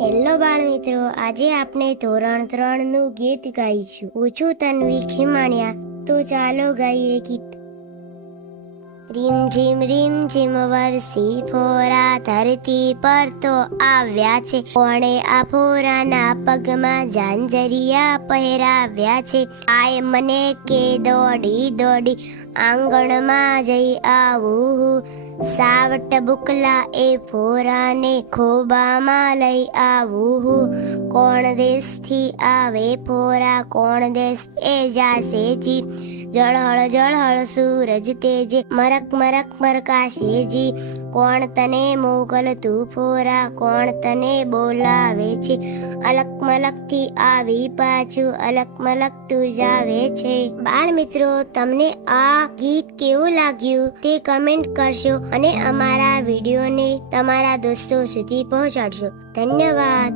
Hello બાળ મિત્રો, આજે આપણે ધોરણ 3 નું ગીત ગાઈશું. હું છું તન્વી ખીમાણિયા. તો ચાલો ગાઈએ ગીત. રીમ ઝીમ વરસી ફોરા ધરતી પર તો આવ્યા છે. કોણે આ ફોરાના પગમાં ઝાંઝરિયા પહેરાવ્યા છે. આય મને કે દોડી દોડી આંગણમાં જઈ આવું. સાવટ બુકલા એ ફોરાને ખોબામાં લઈ આવું. કોણ દેશથી આવે ફોરા, કોણ દેશ એ જાશે જી. જળહળ સૂરજ તેજે મરક મરકાશે જી. કોણ તને મોકલતું ફોરા, કોણ તને બોલાવે છે. અલક મલકથી આવી પાછું અલક મલકતું જાવે છે. બાળ મિત્રો, તમને આ ગીત કેવું લાગ્યું તે કમેન્ટ કરશો અને અમારા વિડીયોને તમારા દોસ્તો સુધી પહોંચાડશો. ધન્યવાદ.